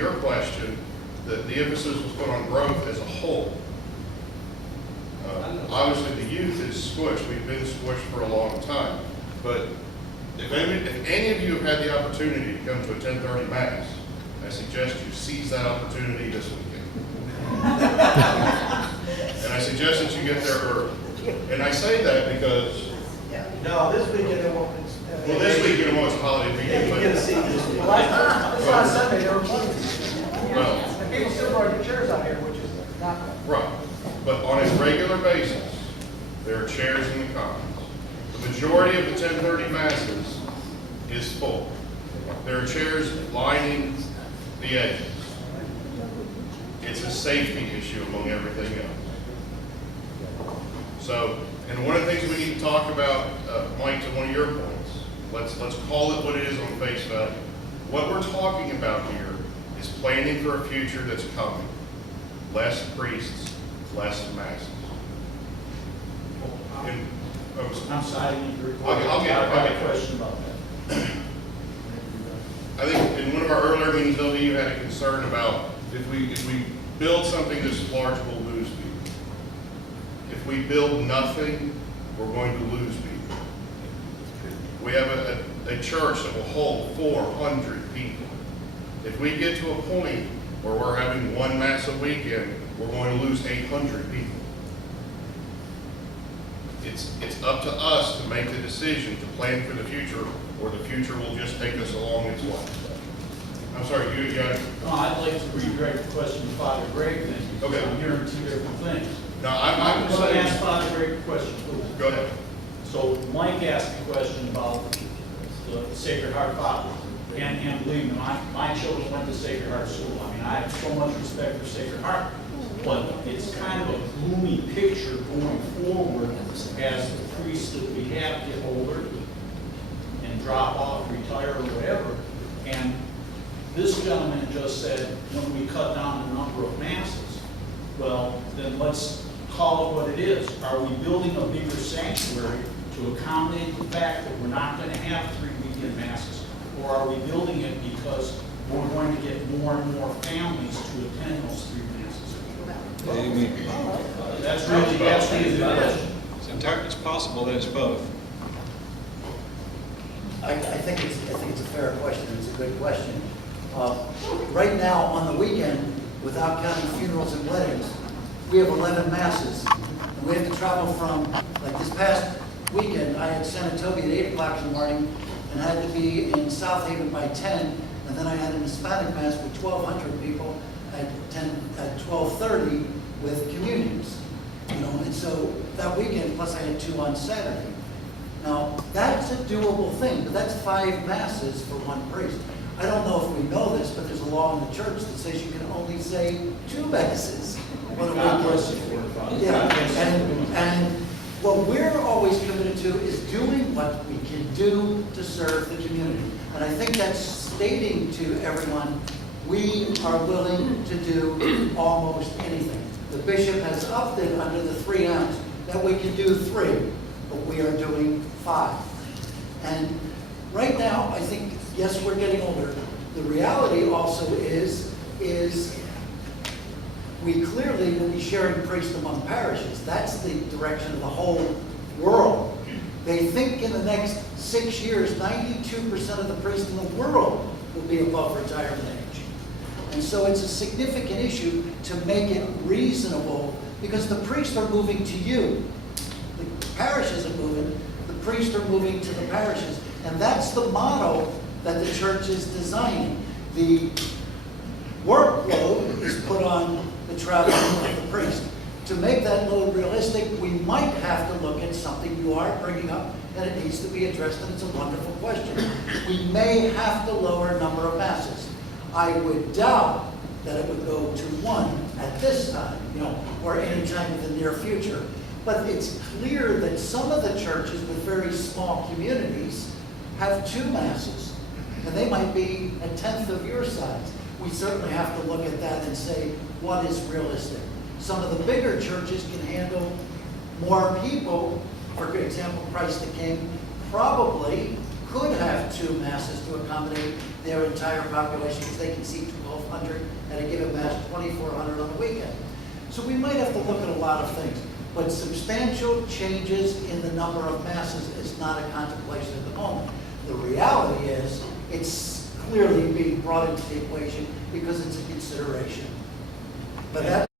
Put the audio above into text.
your question, that the emphasis was put on growth as a whole. Obviously, the youth is squished. We've been squished for a long time. But if any of you have had the opportunity to come to a 10:30 Mass, I suggest you seize that opportunity this weekend. And I suggest that you get there early. And I say that because... No, this weekend it won't. Well, this weekend was a holiday weekend. You're going to see this weekend. Last Sunday, there were plenty. Well, And people still brought your chairs out here, which is not. right. But on a regular basis, there are chairs in the commons. The majority of the 10:30 Masses is full. There are chairs lining the edges. It's a safety issue among everything else. So, and one of the things we need to talk about, Mike, to one of your points, let's call it what it is on face value. What we're talking about here is planning for a future that's coming. Less priests, less masses. And, I'm sorry, I'll get a question about that. I think in one of our earlier meetings, you had a concern about if we build something this large, we'll lose people. If we build nothing, we're going to lose people. We have a church that will hold 400 people. If we get to a point where we're having one Mass a weekend, we're going to lose 800 people. It's up to us to make the decision to plan for the future, or the future will just take us along its way. I'm sorry, you got it? No, I'd like to redirect the question to Father Greg then, because Okay. I'm hearing two different things. No, I'm I'm going to saying, ask Father Greg a question, please. go ahead. So Mike asked a question about the Sacred Heart Father. And believe me, my children went to Sacred Heart School. I mean, I have so much respect for Sacred Heart. But it's kind of a gloomy picture going forward as the priests that we have get older and drop off, retire, or whatever. And this gentleman just said, when we cut down the number of masses, well, then let's call it what it is. Are we building a bigger sanctuary to accommodate the fact that we're not going to have 3 weekend masses? Or are we building it because we're going to get more and more families to attend those 3 masses? That's really the question. It's possible that it's both. I think it's a fair question. It's a good question. Right now, on the weekend, without counting funerals and weddings, we have 11 masses. And we have to travel from, like this past weekend, I had Sanatobi at 8 o'clock in the morning and had to be in South Haven by 10. And then I had an Hispanic Mass with 1,200 people at 12:30 with communions. And so that weekend, plus I had 2 on Saturday. Now, that's a doable thing, but that's 5 masses for one priest. I don't know if we know this, but there's a law in the church that says you can only say 2 masses on a weekend. Yeah, and what we're always committed to is doing what we can do to serve the community. And I think that's stating to everyone, we are willing to do almost anything. The bishop has upped it under the 3 M's, that we can do 3, but we are doing 5. And right now, I think, yes, we're getting older. The reality also is we clearly will be sharing priests among parishes. That's the direction of the whole world. They think in the next 6 years, 92% of the priests in the world will be above retirement age. And so it's a significant issue to make it reasonable, because the priests are moving to you. The parishes are moving, the priests are moving to the parishes. And that's the model that the church is designing. The workload is put on the traveling of the priest. To make that load realistic, we might have to look at something you are bringing up, and it needs to be addressed, and it's a wonderful question. We may have to lower number of masses. I would doubt that it would go to 1 at this time, or any time in the near future. But it's clear that some of the churches with very small communities have 2 masses, and they might be a 1/10 of your size. We certainly have to look at that and say, what is realistic? Some of the bigger churches can handle more people. For example, Christ the King probably could have 2 masses to accommodate their entire population, because they can see 1,200 So we might have to look at a lot of things, but substantial changes in the number of masses is not a contemplation at the moment. The reality is, it's clearly being brought into the equation because it's a consideration. But that